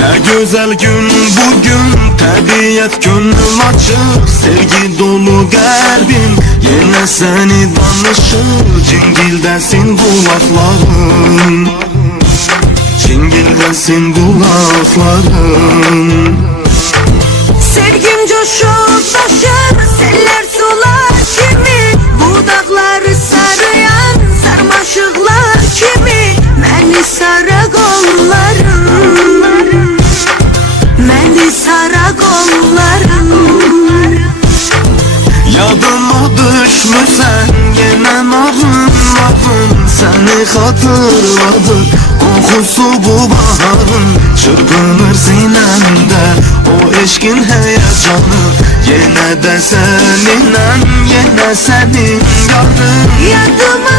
Ne güzel gün bugün, təbiət gönül açır, sevgi dolu qəlbim yenə səni danışır. Cingildəsin qulaqlarım, cingildəsin qulaqlarım. Sevgim coşup taşır, seller sular kimi, budakları sarıyan sarmaşıklar kimi. Məni sara qollarım, məni sara qollarım. Yadıma düşmüsən yenə nağın nağın, səni xatırladır qoxusu bu baharın. Çırpınır sinəmdə o eşqin həyəcanı, yenə də səninlə, yenə sənin yarın. Yadıma